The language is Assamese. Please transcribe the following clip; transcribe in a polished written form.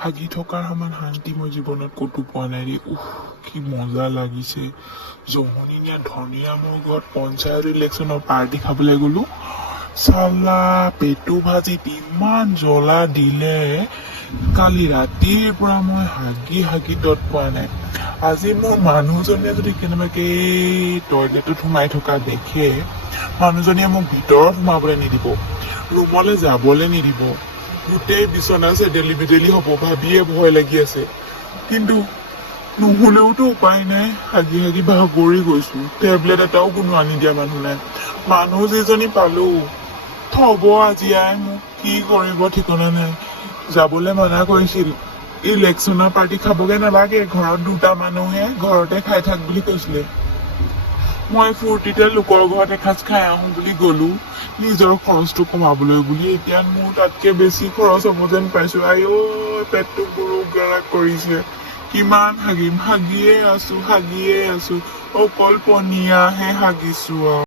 হাগি থকাৰ সমান শান্তি মই জীৱনত ক'তো পোৱা নাই ৰে। কি মজা লাগিছে। জহনীয়া ধনিয়া মোৰ ঘৰত পঞ্চায়ত ইলেকশ্যনৰ পাৰ্টি খাবলৈ গ'লো। চালা পেটু ভাজিত ইমান জ্বলা দিলে, কালি ৰাতিৰ পৰা মই হাগি হাগি তত পোৱা নাই। আজি মোৰ মানুহজনীয়ে যদি কেনেবাকে টয়লেটত সোমাই থকা দেখে, মানুহজনীয়ে মোক ভিতৰত সোমাবলৈ নিদিব, ৰুমলৈ যাবলৈ নিদিব, গোটেই বিচনা চেদেলি বেদেলি হ'ব ভাবিয়ে ভয় লাগি আছে। কিন্তু নহ'লেওতো উপায় নাই, হাগি হাগি ভাগৰি গৈছো। টেবলেট এটাও কোনো আনি দিয়া মানুহ নাই। মানুহ যিজনী পালো থব আজি মোক কি কৰিব ঠিকনা নাই। যাবলৈ মানা কৰিছিল, ইলেকশ্যনৰ পাৰ্টি খাবগে নালাগে, ঘৰত দুটা মানুহে ঘৰতে খাই থাক বুলি কৈছিলে। মই ফূৰ্তিতে লোকৰ ঘৰত এসাঁজ খাই আহোঁ বুলি গ'লো, নিজৰ খৰচটো কমাবলৈ বুলি। এতিয়া মোৰ তাতকে বেছি খৰচ হ'ব যেন পাইছো। আইঅ, পেটটো গুৰু গৰা কৰিছে। কিমান হাগিম, হাগিয়ে আছো অকল পনীয়াহে হাগিছো আৰু।